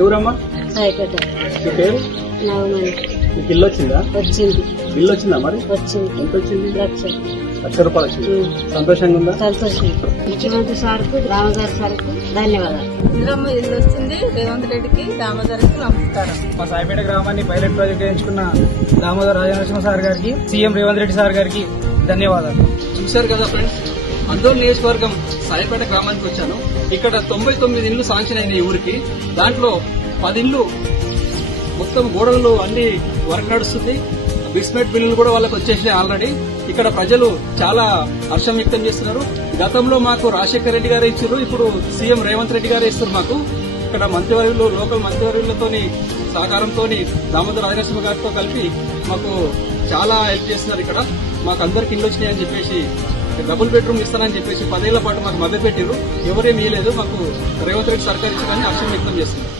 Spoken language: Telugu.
ఎవరమ్మా సాయిపేట మీ పేరు? నవమణి. మీకు ఇల్లు వచ్చిందా? వచ్చింది. బిల్లు వచ్చిందా? మరి వచ్చింది. ఎంత వచ్చింది? 1,00,000 రూపాయలు వచ్చింది. సంతోషంగా ఉందా? సంతోషం. ముఖ్యమంత్రి సార్కు రామదాస్ సార్కు ధన్యవాదాలు. ఇందిరమ్మ ఇల్లు వచ్చింది. రేవంత్ రెడ్డికి దామోదర్కి నమస్కారం. మా సాయిపేట గ్రామాన్ని పైలట్ ప్రాజెక్ట్ ఎంచుకున్న దామోదర్ రాజనరసింహ సార్ గారికి, సీఎం రేవంత్ రెడ్డి సార్ గారికి ధన్యవాదాలు. చూశారు కదా ఫ్రెండ్స్, అందరూ నియోజకవర్గం సాయిపేట గ్రామానికి వచ్చాను. ఇక్కడ 99 ఇండ్లు శాంక్షన్ అయిన ఈ ఊరికి, దాంట్లో 10 ఇండ్లు మొత్తం గోడలు అన్ని వర్క్ నడుస్తుంది. బిస్మెట్ బిల్లులు కూడా వాళ్ళకి వచ్చేసినాయి ఆల్రెడీ. ఇక్కడ ప్రజలు చాలా హర్షం వ్యక్తం చేస్తున్నారు. గతంలో మాకు రాజశేఖర రెడ్డి గారు ఇచ్చారు, ఇప్పుడు సీఎం రేవంత్ రెడ్డి గారు ఇస్తారు మాకు. ఇక్కడ మంత్రివర్యులు, లోకల్ మంత్రివర్యులతోని సహకారంతో దామోదర్ రాజనరసింహ గారితో కలిపి మాకు చాలా హెల్ప్ చేస్తున్నారు. ఇక్కడ మాకు అందరికి ఇల్లు వచ్చినాయని చెప్పేసి, డబుల్ బెడ్రూమ్ ఇస్తానని చెప్పేసి 10 ఏళ్ల పాటు మాకు మభ్య పెట్టారు. ఎవరేమి ఇవ్వలేదు. మాకు రేవంత్ రెడ్డి సర్కార్ ఇచ్చారని హర్షం వ్యక్తం చేస్తున్నారు.